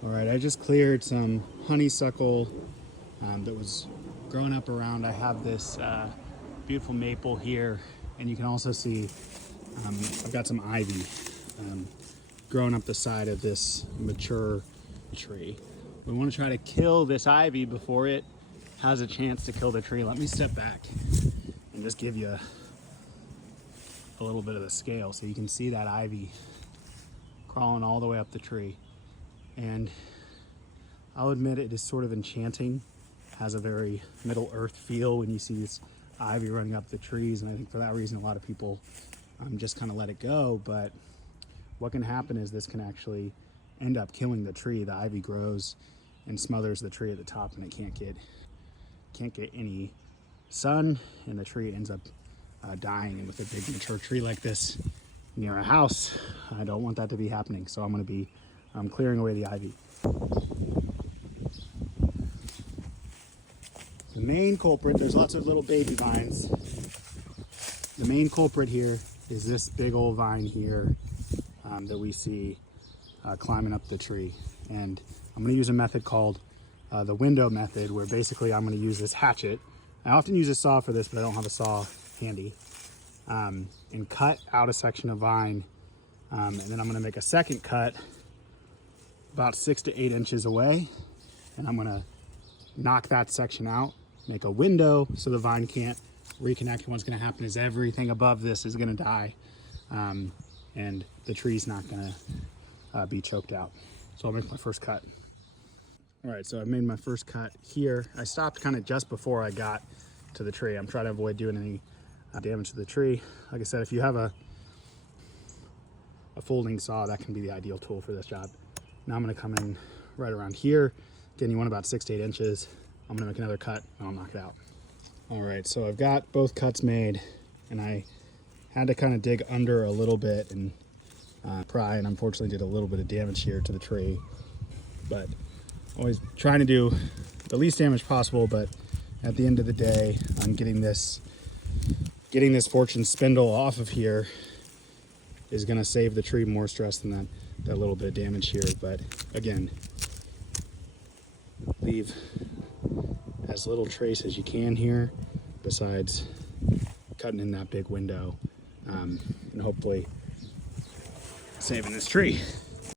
All right, I just cleared some honeysuckle that was growing up around. I have this beautiful maple here, and you can also see I've got some ivy growing up the side of this mature tree. We want to try to kill this ivy before it has a chance to kill the tree. Let me step back and just give you a little bit of the scale so you can see that ivy crawling all the way up the tree. And I'll admit it is sort of enchanting. It has a very Middle Earth feel when you see this ivy running up the trees, and I think for that reason a lot of people just kind of let it go. But what can happen is this can actually end up killing the tree. The ivy grows and smothers the tree at the top, and it can't get any sun, and the tree ends up dying. And with a big mature tree like this near a house, I don't want that to be happening. So I'm going to be clearing away the ivy. The main culprit, there's lots of little baby vines. The main culprit here is this big old vine here that we see climbing up the tree. And I'm going to use a method called the window method, where basically I'm going to use this hatchet. I often use a saw for this, but I don't have a saw handy. And cut out a section of vine. And then I'm going to make a second cut about 6 to 8 inches away. And I'm going to knock that section out, make a window so the vine can't reconnect. What's going to happen is everything above this is going to die. And the tree's not going to be choked out. So I'll make my first cut. All right, so I made my first cut here. I stopped kind of just before I got to the tree. I'm trying to avoid doing any damage to the tree. Like I said, if you have a folding saw, that can be the ideal tool for this job. Now I'm going to come in right around here. Again, you want about 6 to 8 inches. I'm going to make another cut and I'll knock it out. All right, so I've got both cuts made, and I had to kind of dig under a little bit and pry, and unfortunately did a little bit of damage here to the tree. But always trying to do the least damage possible, but at the end of the day, I'm getting this fortune spindle off of here is going to save the tree more stress than that little bit of damage here. But again, leave as little trace as you can here, besides cutting in that big window and hopefully saving this tree.